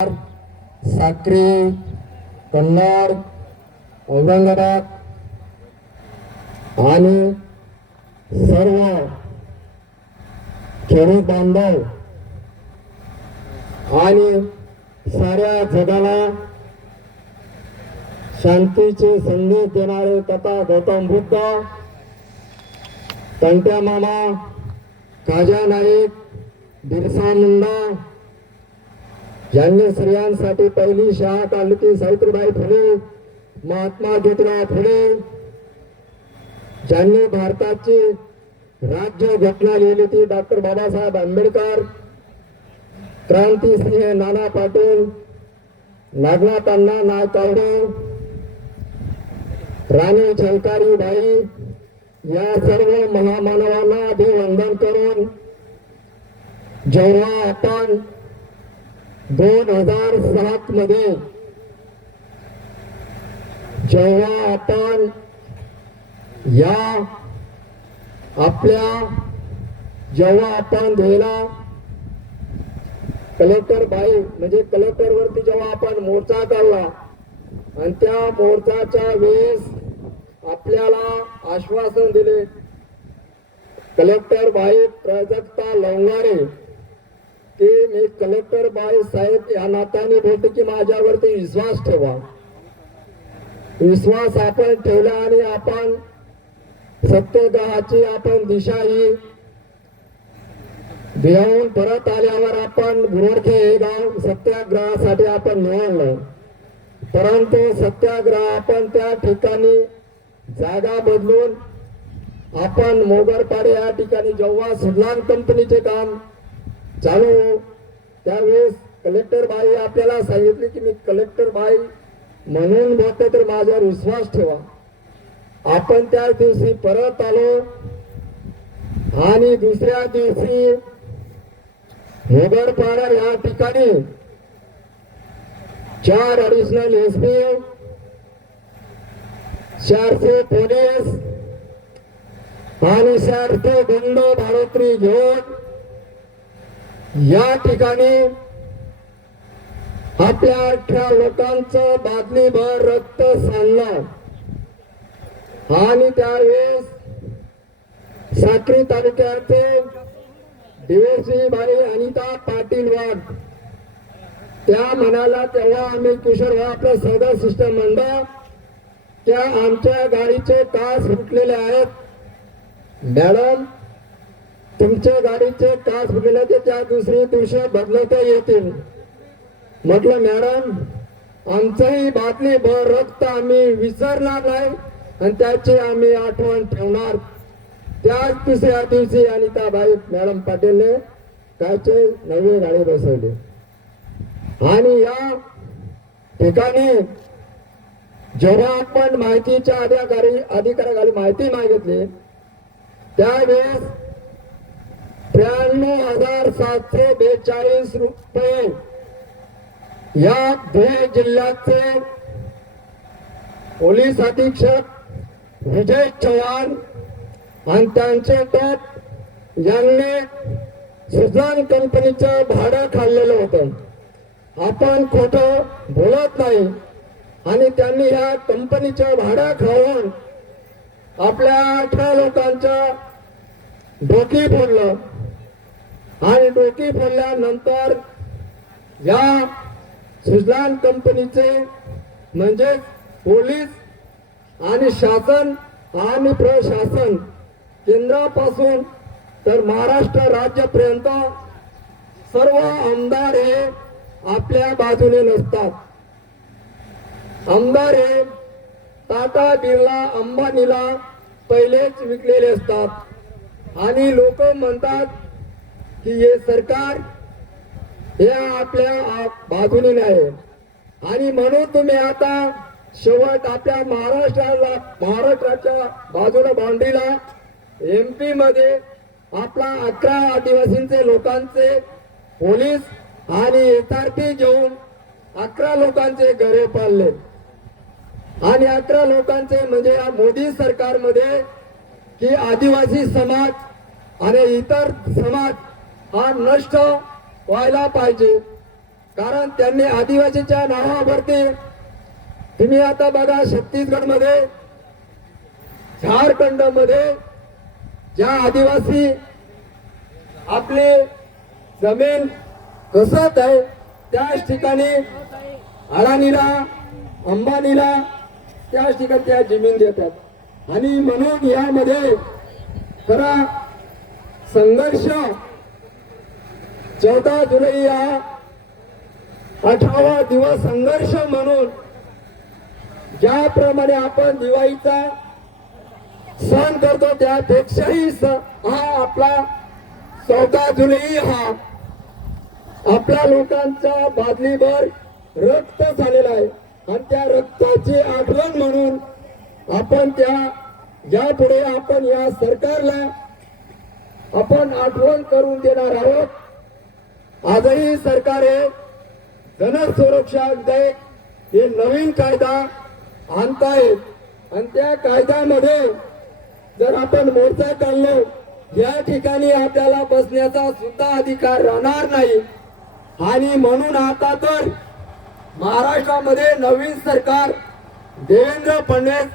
साक्री कन्नड औरंगाबाद आणि सर्व खेडू बांधव आणि साऱ्या जगाला शांतीचे संदेश देणारे तथा गौतम बुद्ध तंट्या मामा काजा नाईक बिरसा मुंडा ज्यांनी स्त्रियांसाठी पहिली शाळा काढली ती सावित्रीबाई फुले महात्मा ज्योतिराव फुले ज्यांनी भारताची राज्य घटना लिहिली ती डॉक्टर बाबासाहेब आंबेडकर क्रांतीसिंह नाना पाटील नागनाथ अण्णा नायकावडे राणी झलकारी भाई या सर्व महामानवांना अभिवंदन करून जेव्हा आपण दोन हजार सात मध्ये जेव्हा आपण या आपल्या जेव्हा आपण द्यायला कलेक्टर बाई म्हणजे कलेक्टर वरती जेव्हा आपण मोर्चा काढला आणि त्या मोर्चाच्या वेळेस आपल्याला आश्वासन दिले कलेक्टर बाई प्राजक्ता लवंगारे ते मी कलेक्टर बाई साहेब या नात्याने बोलतो की माझ्यावरती विश्वास ठेवा. विश्वास आपण ठेवला आणि आपण सत्यग्रहाची आपण दिशा ही देऊन परत आल्यावर आपण गुरडखे हे गाव सत्याग्रहासाठी आपण निवडलं. परंतु सत्याग्रह आपण त्या ठिकाणी जागा बदलून आपण मोगरपाडे या ठिकाणी जेव्हा सुडलान कंपनीचे काम चालू त्यावेळेस कलेक्टर बाई आपल्याला सांगितले की मी कलेक्टर बाई म्हणून बोलतो तर माझ्यावर विश्वास ठेवा. आपण त्या दिवशी परत आलो आणि दुसऱ्या दिवशी मोगरपाडा या ठिकाणी चार अडिशनल एस पी चारशे पोलीस आणि चारशे गुंड भारोत्री घेऊन या ठिकाणी आपल्या अठरा लोकांचं बादलीभर रक्त सांडलं. आणि त्यावेळेस साक्री तालुक्याचे दिवेशी भाई अनिता पाटील वाघ त्या म्हणाला तेव्हा आम्ही किशोर भाऊ आपलं सदर सिस्टम म्हणता त्या आमच्या गाडीचे कास फुटलेले आहेत. मॅडम तुमच्या गाडीचे काच फुटलेले ते त्या दुसरी दिवशी बदलता येतील. म्हटलं मॅडम आमचंही बातमी भर रक्त आम्ही विसरणार नाही आणि त्याची आम्ही आठवण ठेवणार. त्याच दुसऱ्या दिवशी अनिताबाई मॅडम पाटीलने त्याचे नवी गाडी बसवली. आणि या ठिकाणी जेव्हा आपण माहितीच्या अधिकारी अधिकाऱ्याखाली माहिती मागितली त्यावेळेस त्र्याण्णव हजार सातशे बेचाळीस रुपये या धुळे जिल्ह्याचे पोलीस अधीक्षक विजय चव्हाण आणि त्यांचे टोप यांनी सुजान कंपनीचं भाडं खाल्लेलं होतं. आपण खोटं बोलत नाही आणि त्यांनी ह्या कंपनीचं भाडं खाऊन आपल्या अठरा लोकांचं डोकी फोडलं. आणि डोके फोडल्यानंतर या सुजलान कंपनीचे म्हणजे पोलीस आणि शासन आणि प्रशासन केंद्रापासून तर महाराष्ट्र राज्यापर्यंत सर्व आमदार हे आपल्या बाजूने नसतात. आमदार हे टाटा बिर्ला अंबानीला पहिलेच विकलेले असतात. आणि लोक म्हणतात की हे सरकार हे आपल्या बाजूने नाही. आणि म्हणून तुम्ही आता शेवट आपल्या महाराष्ट्राला महाराष्ट्राच्या बाजूला बाउंड्रीला एम पी मध्ये आपला अकरा आदिवासींचे लोकांचे पोलीस आणि एसआरपी घेऊन अकरा लोकांचे घरे पाडले. आणि अकरा लोकांचे म्हणजे या मोदी सरकारमध्ये की आदिवासी समाज आणि इतर समाज हा नष्ट व्हायला पाहिजे. कारण त्यांनी आदिवासीच्या नावावरती तुम्ही आता बघा छत्तीसगडमध्ये झारखंडमध्ये ज्या आदिवासी आपली जमीन कसत आहे त्याच ठिकाणी अडाणीला अंबानीला त्याच ठिकाणी त्या जमीन देतात. आणि म्हणून यामध्ये खरा संघर्ष चौदा जुलै या अठरावा दिवस संघर्ष म्हणून ज्याप्रमाणे आपण दिवाळीचा सण करतो त्यापेक्षाही हा आपला चौदा जुलै हा आपल्या लोकांच्या बादलीवर रक्त झालेला आहे. आणि त्या रक्ताची आठवण म्हणून आपण त्या यापुढे आपण या सरकारला आपण आठवण करून देणार आहोत. आजही सरकार हे जनसुरक्षा विधेयक हे नवीन कायदा आणतायत. आणि त्या कायद्यामध्ये जर आपण मोर्चा काढलो या ठिकाणी आपल्याला बसण्याचा सुद्धा अधिकार राहणार नाही. आणि म्हणून आता तर महाराष्ट्रामध्ये नवीन सरकार देवेंद्र फडणवीस